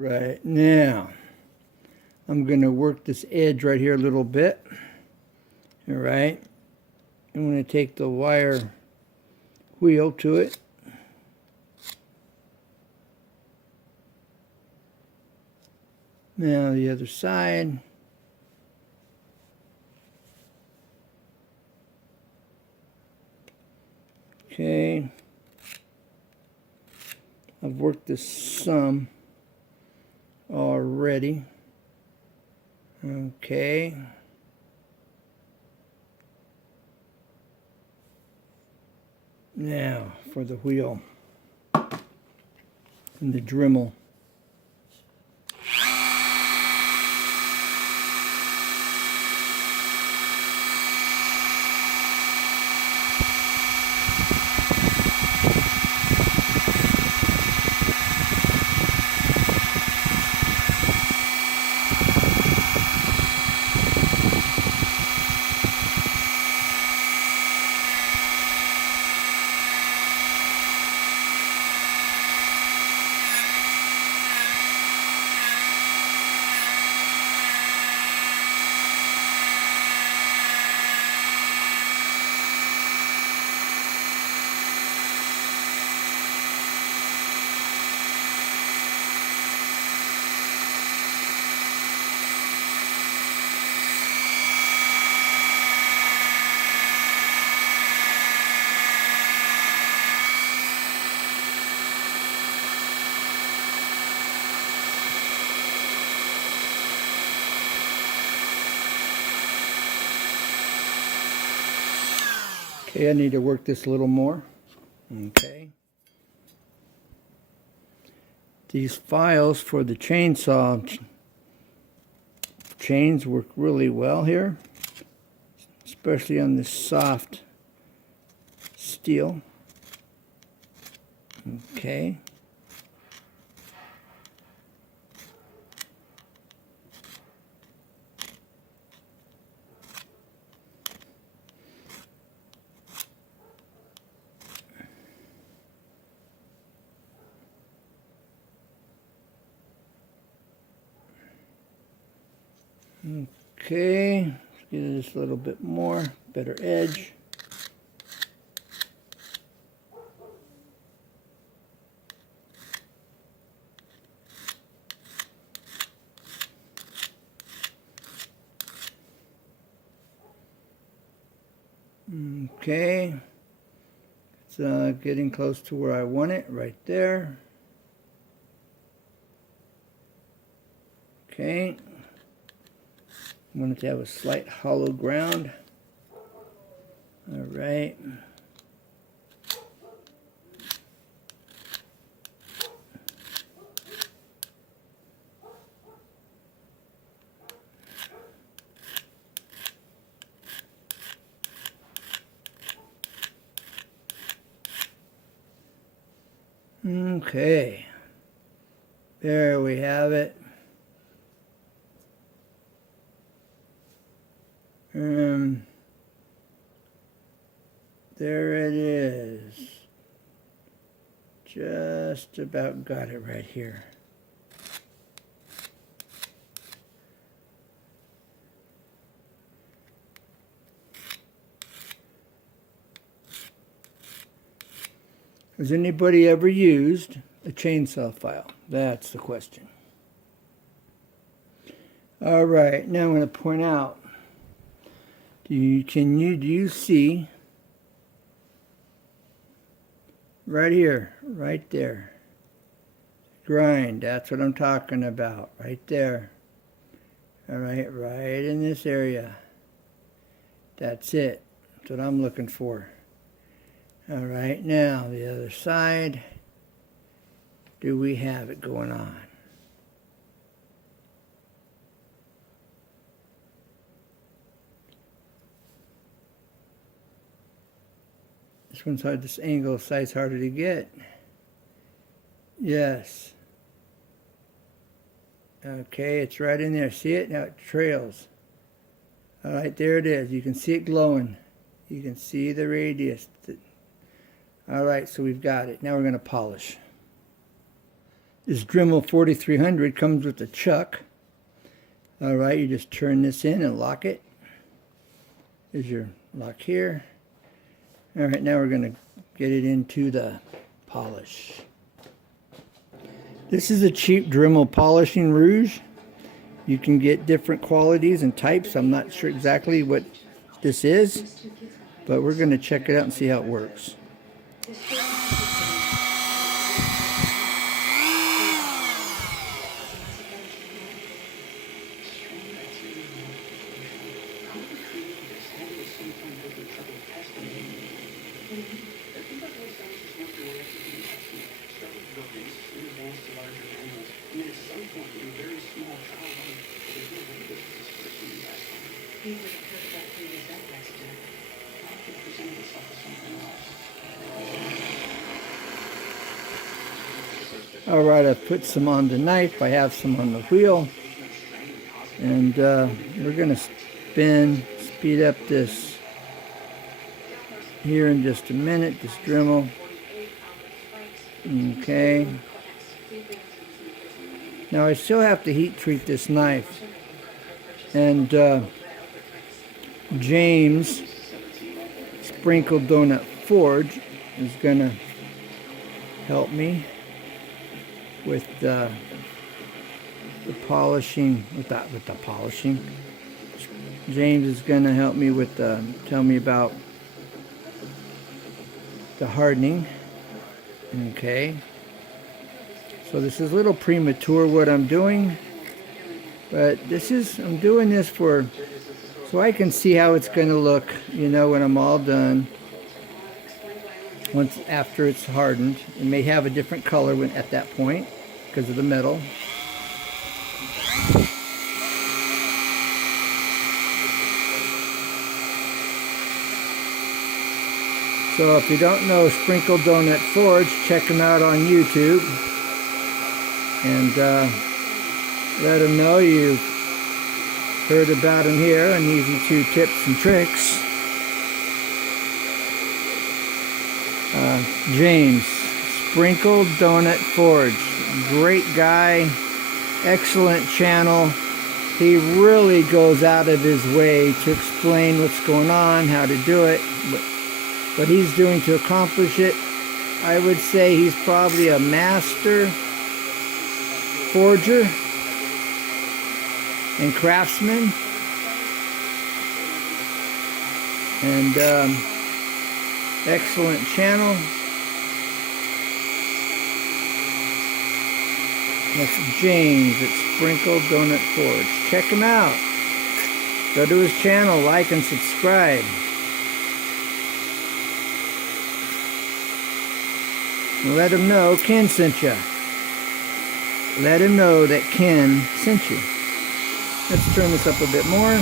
Right now, I'm going to work this edge right here a little bit. All right. I'm going to take the wire wheel to it. Now the other side. Okay. I've worked this some already. Okay. Now for the wheel and the Dremel. Okay, I need to work this a little more. Okay. These files for the chainsaw chains work really well here, especially on this soft steel. Okay. Okay, let's get this a little bit more, better edge. Okay, it's getting close to where I want it, right there. Okay, I want it to have a slight hollow ground. All right. Okay, there we have it. There it is. Just about got it right here. Has anybody ever used a chainsaw file? That's the question. All right, now I'm going to point out. Do you see right here, right there? Grind, that's what I'm talking about, right there. All right, right in this area. That's it. That's what I'm looking for. All right, now the other side. Do we have it going on? This one's hard, this angle side's harder to get. Yes. Okay, it's right in there. See it? Now it trails. All right, there it is. You can see it glowing. You can see the radius. All right, so we've got it. Now we're going to polish. This Dremel 4300 comes with a chuck. All right, you just turn this in and lock it. There's your lock here. All right, now we're going to get it into the polish. This is a cheap Dremel polishing rouge. You can get different qualities and types. I'm not sure exactly what this is, but we're going to check it out and see how it works. All right, I've put some on the knife. I have some on the wheel. And we're going to speed up this here in just a minute, this Dremel. Okay. Now I still have to heat treat this knife. And James Sprinkled Donut Forge is going to help me with the polishing, with the polishing. James is going to help me with tell me about the hardening. Okay. So this is a little premature what I'm doing, but I'm doing this so I can see how it's going to look, you know, when I'm all done. Once after it's hardened, it may have a different color at that point because of the metal. So if you don't know Sprinkled Donut Forge, check them out on YouTube and let them know you've heard about them here on Easy 2 Tips and Tricks. James Sprinkled Donut Forge, great guy, excellent channel. He really goes out of his way to explain what's going on, how to do it, what he's doing to accomplish it. I would say he's probably a master forger and craftsman. And excellent channel. That's James at Sprinkled Donut Forge. Check him out. Go to his channel, like and subscribe. And let him know Ken sent you. Let him know that Ken sent you. Let's turn this up a bit more.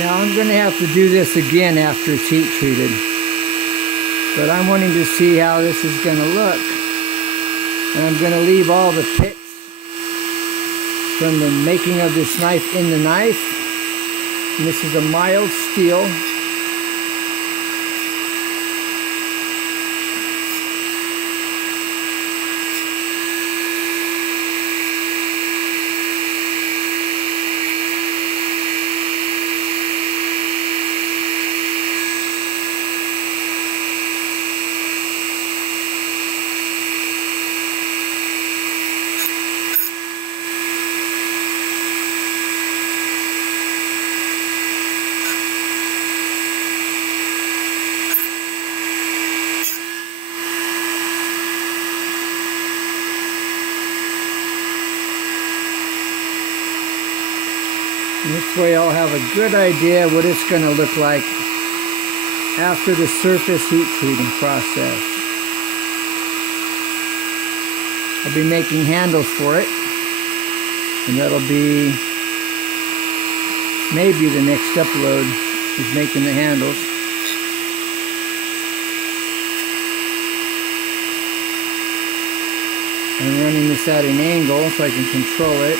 Now I'm going to have to do this again after it's heat treated. But I'm wanting to see how this is going to look. And I'm going to leave all the pits from the making of this knife in the knife. And this is a mild steel. And this way I'll have a good idea what it's going to look like after the surface heat treating process. I'll be making handles for it, and that'll be maybe the next upload, is making the handles. I'm running this at an angle so I can control it.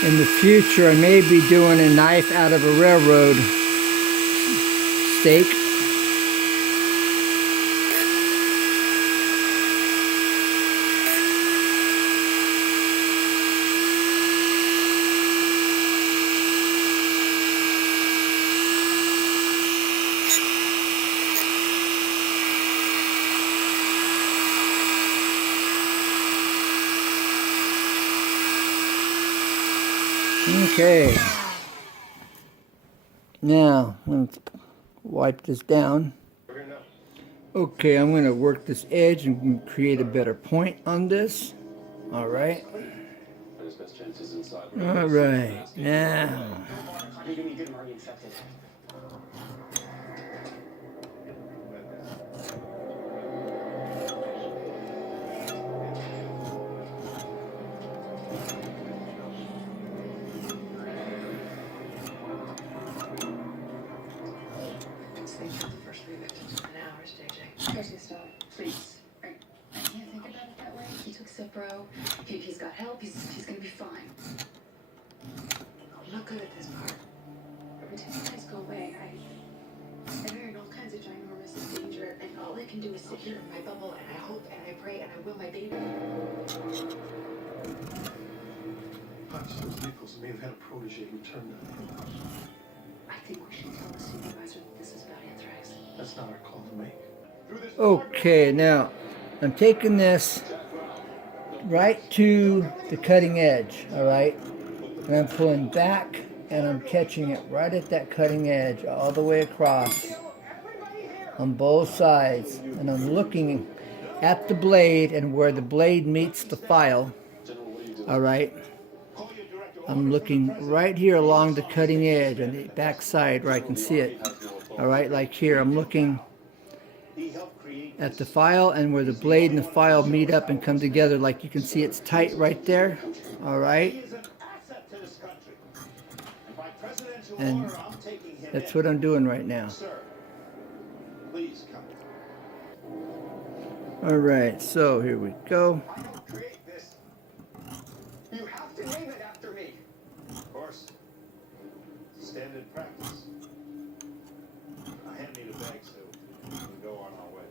In the future, I may be doing a knife out of a railroad stake. Okay, now I'm going to wipe this down. Okay, I'm going to work this edge and create a better point on this. Alright. Alright, now. Please. I can't think about it that way. He took Cipro. He's got help. He's gonna be fine. I'm not good at this part. Until you guys go away, I learned all kinds of ginormous danger, and all I can do is sit here in my bubble, and I hope, and I pray, and I will my baby. Those Nichols may have had a protege who turned out. I think we should tell the supervisor that this is about anthrax. That's not our call to make. Okay, now I'm taking this right to the cutting edge, alright? And I'm pulling back and I'm catching it right at that cutting edge all the way across on both sides. And I'm looking at the blade and where the blade meets the file, alright? I'm looking right here along the cutting edge on the back side where I can see it. Alright, like here, I'm looking at the file and where the blade and the file meet up and come together, like you can see it's tight right there. Alright, and that's what I'm doing right now. Alright, so here we go. You have to name it after me. Of course. Standard practice. Now hand me the bag so we can go on our way.